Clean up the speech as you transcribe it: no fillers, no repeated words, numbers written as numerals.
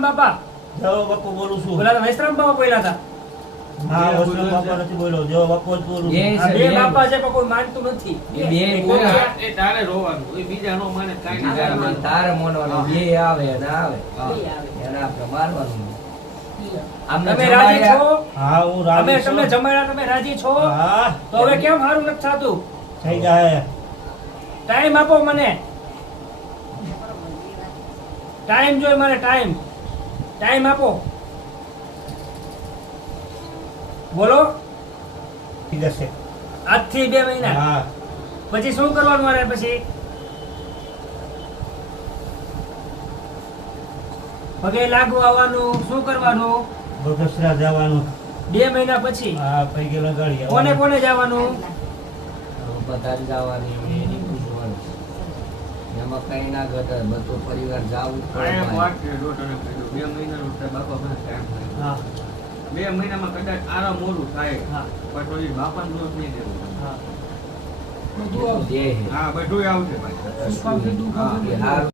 વૈશ્રામ બાપા દેવા બાપુ બોલું છું. બોલા તો વૈશ્રામ બાપા બોલ્યા હતા. હા, વૈષ્ણવ બાપા નથી બોલ્યો, દેવા બાપુ જ બોલું છું. આ બે બાપા છે પણ કોઈ માનતું નથી. એ તારે રોવાનું, એ બીજા નો માને કાઈ નહીં. તારે મોનવાનું બે આવે અને આવે એને આપણે મારવાનું. તમે રાજી છો? હા, હું અમે રાજી તમને છું. જમાડ્યા, તમે રાજી છો? હા, તો હવે કેમ સારું નથી થતું? થઈ જાય. ટાઈમ આપો મને. ટાઈમ જોઈએ મારે, ટાઈમ. ટાઈમ આપો. બોલો. થઈ જશે. આજથી 2 મહિના હા, પછી શું કરવાનું મારે? પછી પગે લાગવું આવવાનું, શું કરવાનું? બગસરા જવાનું. 2 મહિના પછી હા, પૈકી લગાડી કોને આવવાનું. કોને જવાનું? બધા જ જવાની એની પૂછવાનું. એમાં કઈ ના ઘટે, બધું પરિવાર જાવું જ આ એક પડે. વાત છે, ડોટરને કીધું, 2 મહિનાનો છે બાપા પાસે ટાઈમ થાય. હા 2 મહિનામાં કદાચ આરામ મોડું થાય, હા પણ તો એ બાપાનો દોષ નહીં દેવો. હા બધું જે હા, બધું આવશે ભાઈ. હા, એ હારું.